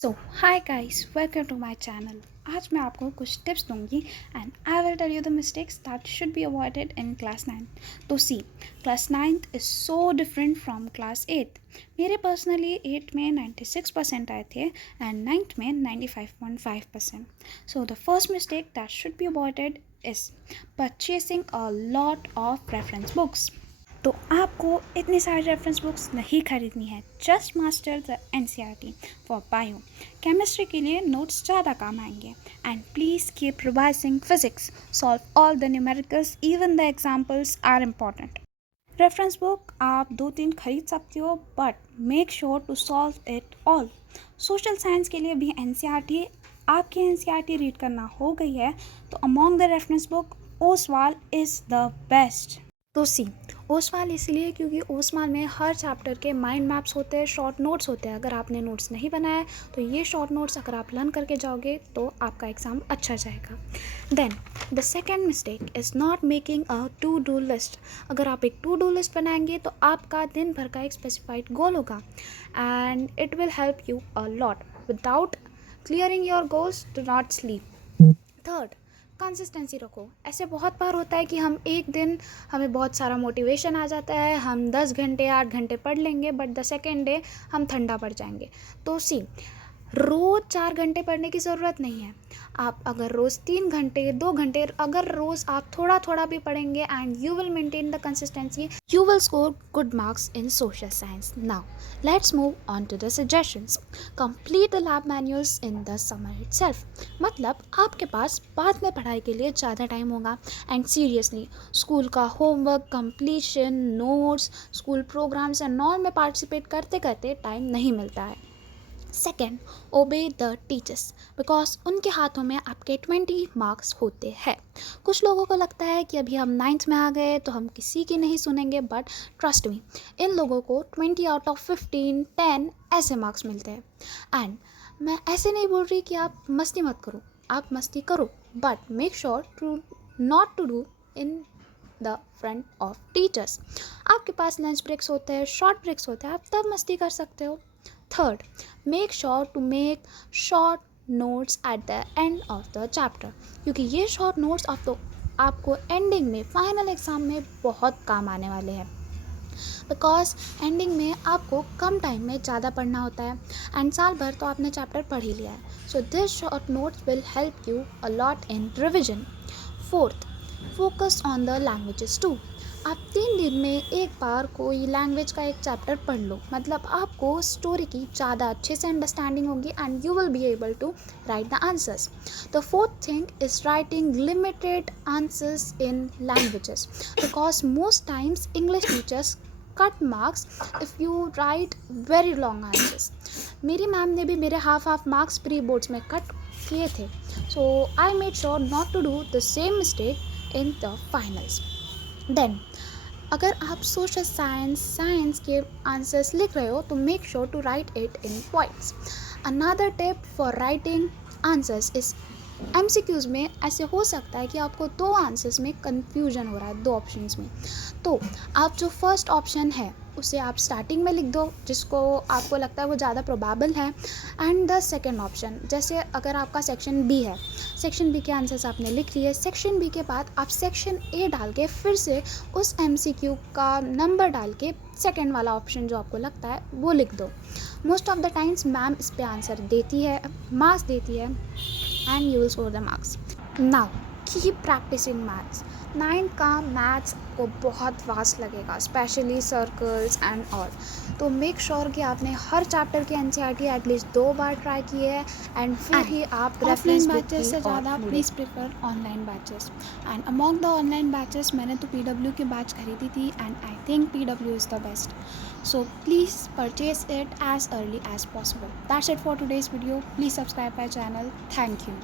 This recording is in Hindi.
So hi guys, welcome to my channel. आज मैं आपको कुछ टिप्स दूंगी and I will tell you the mistakes that should be avoided in class 9। तो see, class 9th is so different from class 8। मेरे पर्सनली 8 में 96% आए थे एंड 9th में 95.5%। So the first mistake that should be avoided is purchasing a lot of reference books. तो आपको इतनी सारी रेफरेंस बुक्स नहीं खरीदनी है। Just master the NCERT for bio. Chemistry के लिए नोट्स ज़्यादा काम आएंगे। And please keep revising physics, solve all the numericals, even the examples are important. Reference book आप 2-3 खरीद सकते हो, but make sure to solve it all. Social science के लिए भी एनसीईआरटी, आपकी एनसीईआरटी रीड करना हो गई है तो among the reference book Oswal is the best. तो सी, ओसवाल इसलिए क्योंकि ओसवाल में हर चैप्टर के माइंड मैप्स होते हैं, शॉर्ट नोट्स होते हैं। अगर आपने नोट्स नहीं बनाया है तो ये शॉर्ट नोट्स अगर आप लर्न करके जाओगे तो आपका एग्ज़ाम अच्छा जाएगा। Then the second mistake is not making a to do list. अगर आप एक टू डू लिस्ट बनाएंगे तो आपका दिन भर का एक स्पेसिफाइड गोल होगा and it will help you a lot. Without clearing your goals, do not sleep. Third, consistency रखो। ऐसे बहुत बार होता है कि हम एक दिन हमें बहुत सारा मोटिवेशन आ जाता है, हम 10 घंटे 8 घंटे पढ़ लेंगे, बट द सेकेंड डे हम ठंडा पड़ जाएंगे। तो सी, रोज़ 4 घंटे पढ़ने की ज़रूरत नहीं है। आप अगर रोज़ 3 घंटे 2 घंटे, अगर रोज़ आप थोड़ा थोड़ा भी पढ़ेंगे and you will maintain the consistency, you will score good marks in social science. Now, let's move on to the suggestions. Complete the lab manuals in the summer itself. मतलब आपके पास बाद में पढ़ाई के लिए ज़्यादा टाइम होगा एंड सीरियसली स्कूल का homework completion, notes, school programs and all में पार्टिसिपेट करते करते टाइम नहीं मिलता है। Second, obey the teachers, because उनके हाथों में आपके 20 मार्क्स होते हैं। कुछ लोगों को लगता है कि अभी हम 9th में आ गए तो हम किसी की नहीं सुनेंगे, बट ट्रस्ट मी, इन लोगों को 20 आउट ऑफ 15, 10 ऐसे मार्क्स मिलते हैं। एंड मैं ऐसे नहीं बोल रही कि आप मस्ती मत करो, आप मस्ती करो, but make sure to not to do in the front of teachers. आपके पास लंच ब्रेक्स होते हैं, शॉर्ट ब्रेक्स होते हैं, आप तब मस्ती कर सकते हो। Third, make sure to make short notes at the end of the chapter, क्योंकि ये शॉर्ट नोट्स आपको एंडिंग में फाइनल एग्ज़ाम में बहुत काम आने वाले हैं। बिकॉज एंडिंग में आपको कम टाइम में ज़्यादा पढ़ना होता है एंड साल भर तो आपने चैप्टर पढ़ ही लिया है। So this short notes will help you a lot in revision. Fourth, focus on the languages too. आप 3 दिन में एक बार कोई लैंग्वेज का एक चैप्टर पढ़ लो, मतलब आपको स्टोरी की ज़्यादा अच्छे से अंडरस्टैंडिंग होगी and you will be able to write the answers. The fourth thing is writing limited answers in languages, because most times English teachers cut marks if you write very long answers. मेरी मैम ने भी मेरे हाफ मार्क्स प्री बोर्ड्स में कट किए थे। So I made sure not to do the same mistake in the finals. Then अगर आप सोशल साइंस के आंसर्स लिख रहे हो तो make sure to write it in points. Another tip for writing answers is MCQs में ऐसे हो सकता है कि आपको 2 आंसर्स में कन्फ्यूजन हो रहा है, 2 ऑप्शंस में। तो आप जो फर्स्ट ऑप्शन है उसे आप स्टार्टिंग में लिख दो, जिसको आपको लगता है वो ज़्यादा प्रोबेबल है, एंड द सेकेंड ऑप्शन, जैसे अगर आपका सेक्शन बी है, सेक्शन बी के आंसर्स आपने लिख लिए, सेक्शन बी के बाद आप सेक्शन ए डाल के फिर से उस एमसीक्यू का नंबर डाल के सेकेंड वाला ऑप्शन जो आपको लगता है वो लिख दो। Most of the times ma'am इस पे आंसर देती है, मार्क्स देती है and you will score the marks. Now keep practicing maths. 9th का मैथ्स को बहुत वास्ट लगेगा, स्पेशली सर्कल्स एंड ऑल। तो मेक श्योर कि आपने हर चैप्टर की एनसीईआरटी एटलीस्ट 2 बार ट्राई की है एंड फिर ही आप ऑफलाइन बैचेस से ज़्यादा please prefer online batches. And among the online batches मैंने तो पीडब्ल्यू की बैच खरीदी थी and I think PW is the best. So please purchase it as early as possible. That's it for today's video. Please subscribe my channel. Thank you.